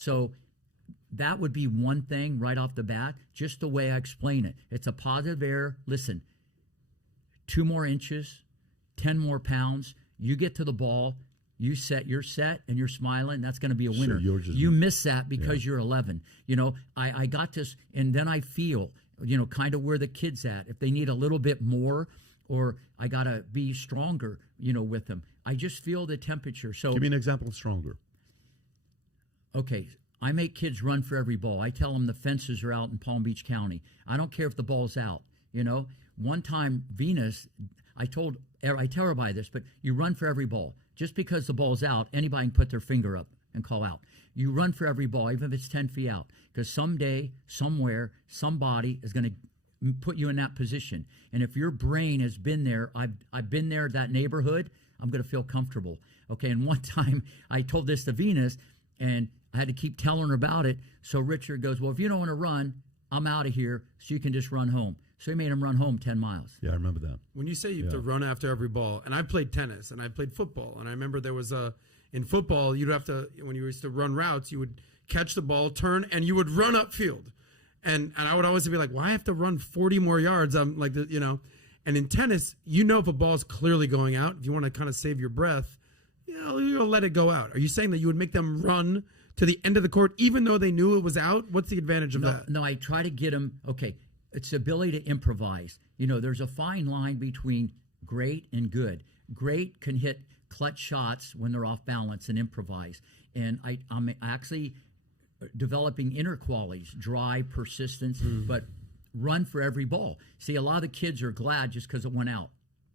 So that would be one thing right off the bat, just the way I explain it. It's a positive error. Listen, 2 more inches, 10 more pounds, you get to the ball, you're set, and you're smiling. That's going to be a winner. Sure, you miss that because you're 11. You know, I got this, and then I feel, you know, kind of where the kid's at. If they need a little bit more, or I got to be stronger, you know, with them. I just feel the temperature. So give me an example of stronger. Okay, I make kids run for every ball. I tell them the fences are out in Palm Beach County. I don't care if the ball's out, you know. One time, Venus, I tell everybody this, but you run for every ball. Just because the ball's out, anybody can put their finger up and call out. You run for every ball, even if it's 10 feet out, because someday, somewhere, somebody is going to put you in that position. And if your brain has been there, I've been there, that neighborhood, I'm going to feel comfortable. Okay, and one time I told this to Venus, and I had to keep telling her about it. So Richard goes, well, if you don't want to run, I'm out of here, so you can just run home. So he made him run home 10 miles. Yeah, I remember that. When you say you have to run after every ball, and I played tennis, and I played football, and I remember there was in football, you'd have to, when you used to run routes, you would catch the ball, turn, and you would run upfield. And I would always be like, why I have to run 40 more yards? I'm like, you know. And in tennis, you know if a ball's clearly going out, if you want to kind of save your breath, you'll let it go out. Are you saying that you would make them run to the end of the court even though they knew it was out? What's the advantage of that? No, I try to get them, okay, it's the ability to improvise. You know, there's a fine line between great and good. Great can hit clutch shots when they're off balance and improvise. And I'm actually developing inner qualities, drive, persistence, but run for every ball. See, a lot of the kids are glad just because it went out.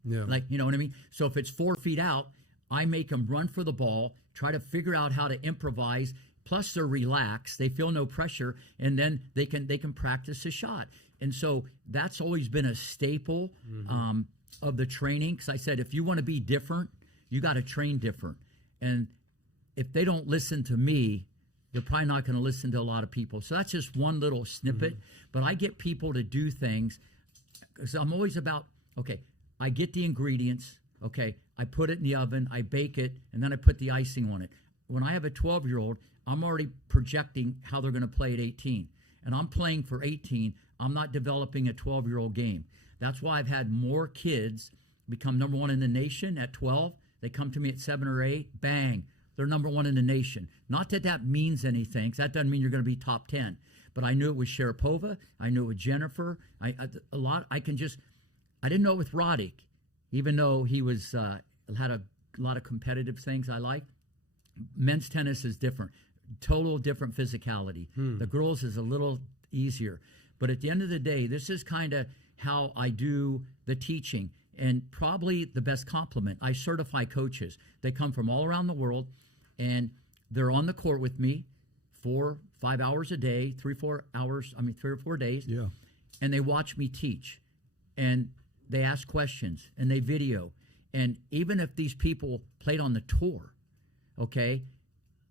Yeah. Like, you know what I mean? So if it's 4 feet out, I make them run for the ball, try to figure out how to improvise. Plus, they're relaxed; they feel no pressure, and then they can practice a shot. And so that's always been a staple of the training. Because I said, if you want to be different, you got to train different. And if they don't listen to me, they're probably not going to listen to a lot of people. So that's just one little snippet. But I get people to do things because I'm always about, okay, I get the ingredients, okay, I put it in the oven, I bake it, and then I put the icing on it. When I have a 12-year-old, I'm already projecting how they're going to play at 18. And I'm playing for 18. I'm not developing a 12-year-old game. That's why I've had more kids become number 1 in the nation at 12. They come to me at 7 or 8, bang, they're number 1 in the nation. Not that that means anything, because that doesn't mean you're going to be top 10. But I knew it with Sharapova. I knew it with Jennifer. I didn't know it with Roddick, even though he was had a lot of competitive things I liked. Men's tennis is different. Total different physicality. The girls is a little easier. But at the end of the day, this is kind of how I do the teaching. And probably the best compliment, I certify coaches. They come from all around the world, and they're on the court with me 4-5 hours a day, 3 or 4 days. Yeah. And they watch me teach. And they ask questions, and they video. And even if these people played on the tour, okay,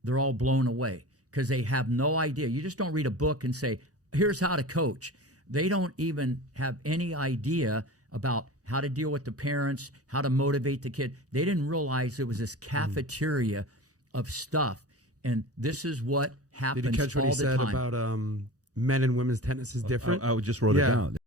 they're all blown away because they have no idea. You just don't read a book and say, here's how to coach. They don't even have any idea about how to deal with the parents, how to motivate the kid. They didn't realize it was this cafeteria of stuff. And this is what happens all the time. Did you catch what he said about men and women's tennis is different? I just wrote it down.